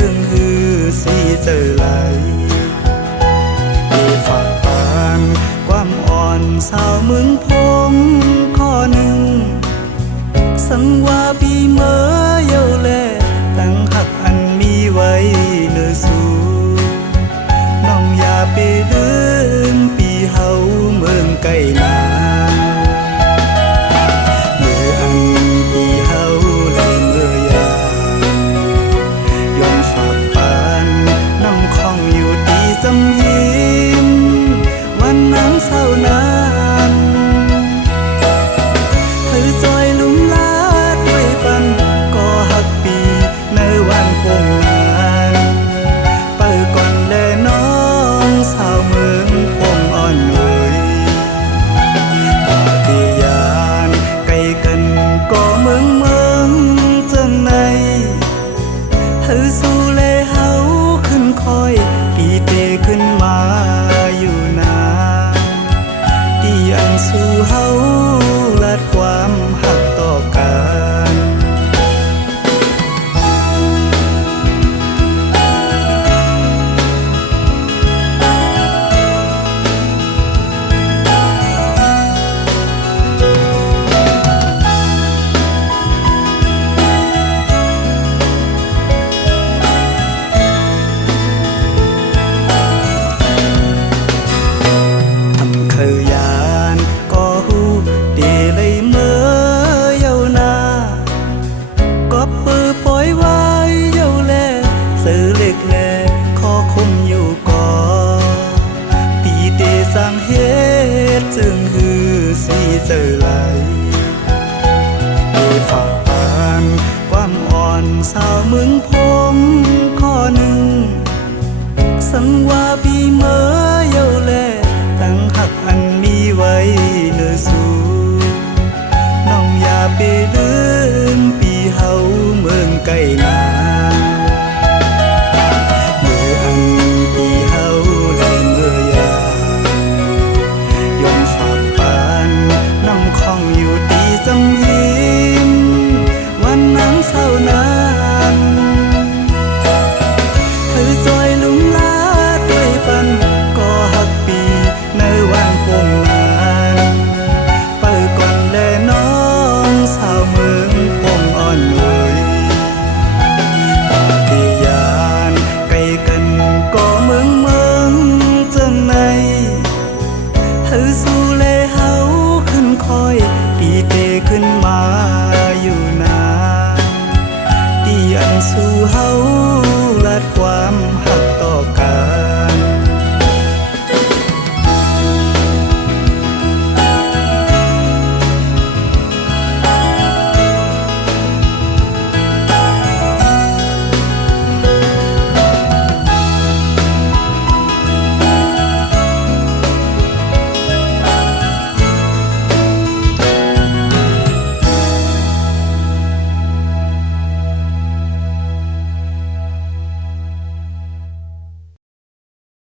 จึงฮือสีเจอไหลฝากปานความอ่อนสาวเมืองพงข้อหนึ่งสังว่าปีเมื่อเยาแลตั้งหักอันมีไว้เนื้อสู่น้องอย่าไปลืมปีเฮาเมืองไกลนาเมื่ออันปีเฮาเลยเมื่อยายอมฝากปานน้ำคองอยู่ตีจำยิ้มวันนั้นเศร้านานเธอจอยลุ่มลาด้วยปันก็หักปีในวันปงงานเปิดก่อนแลน้องสาวเมืองพงอ่อนหน่อยปาฏิญาณไกลกันก็เมืองจังในเธอสู้แลเฮาขึ้นคอยปีเตขึ้นมาอยู่นาที่อันสู่เฮาลัดความหักต่อกันเคยยานก็หูดีเลยเมื่อเยานาก็ปือปล่อยไว้เยาแลสื่อเล็กแลขอคมอยู่ก่อปีเดสังเหตุจึงฮือสีเจอไหลฝากปานความอ่อนสาวเมืองพงข้อหนึ่งสังว่าปีเมื่อเยาแลตั้งหักอันมีไว้เนื้อสู่น้องอย่าไปลืมปีเฮาเมืองไกลนาเมื่ออันปีเฮาได้เมื่อยายอมฝากปานน้ำคองอยู่ตีจำยิ้มวันนั้นเศร้านานเธอจอยลุ่มลาด้วยปันก็หักปีในวันปงงานเปิดก่อนแลน้องสาวเมืองพงอ่อนหน่อยปาฏิญาณไกลกันก็เมืองจังในเธอสู้แลเฮาขึ้นคอยปีเตขึ้นมาอยู่นาที่อันสู่เฮา